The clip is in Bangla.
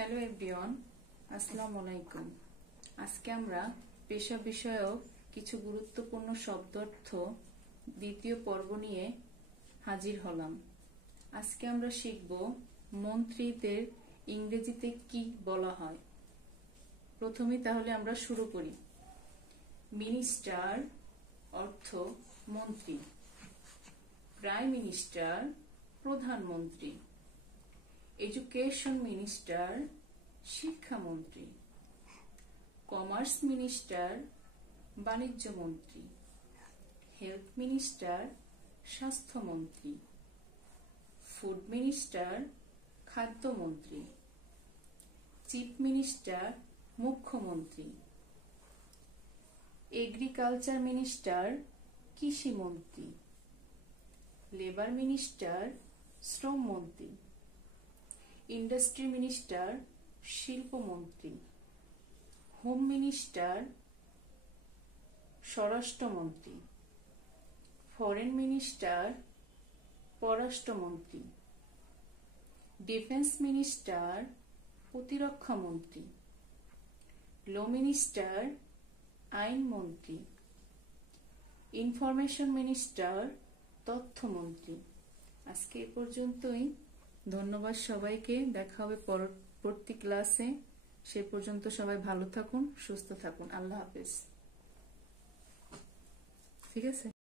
হ্যালো এভরিওয়ান, আসসালামু আলাইকুম। আজকে আমরা পেশা বিষয়ক কিছু গুরুত্বপূর্ণ শব্দার্থ দ্বিতীয় পর্ব নিয়ে হাজির হলাম। আজকে আমরা শিখব মন্ত্রীদের ইংরেজিতে কি বলা হয়। প্রথমে তাহলে আমরা শুরু করি। মিনিস্টার অর্থ মন্ত্রী, প্রাইম মিনিস্টার প্রধানমন্ত্রী, এডুকেশন মিনিস্টার শিক্ষামন্ত্রী, কমার্স মিনিস্টার বাণিজ্য মন্ত্রী, হেলথ মিনিস্টার স্বাস্থ্যমন্ত্রী, ফুড মিনিস্টার খাদ্যমন্ত্রী, চিফ মিনিস্টার মুখ্যমন্ত্রী, এগ্রিকালচার মিনিস্টার কৃষিমন্ত্রী, লেবার মিনিস্টার শ্রমমন্ত্রী, ইন্ডাস্ট্রি মিনিস্টার শিল্পমন্ত্রী, হোম মিনিস্টার স্বরাষ্ট্রমন্ত্রী, ফরেন মিনিস্টার পররাষ্ট্রমন্ত্রী, ডিফেন্স মিনিস্টার প্রতিরক্ষা মন্ত্রী, ল মিনিস্টার আইনমন্ত্রী, ইনফরমেশন মিনিস্টার তথ্যমন্ত্রী। আজকে এ পর্যন্তই। ধন্যবাদ সবাইকে। দেখা হবে পরবর্তী ক্লাসে। সে পর্যন্ত সবাই ভালো থাকুন, সুস্থ থাকুন। আল্লাহ হাফেজ। ঠিক আছে।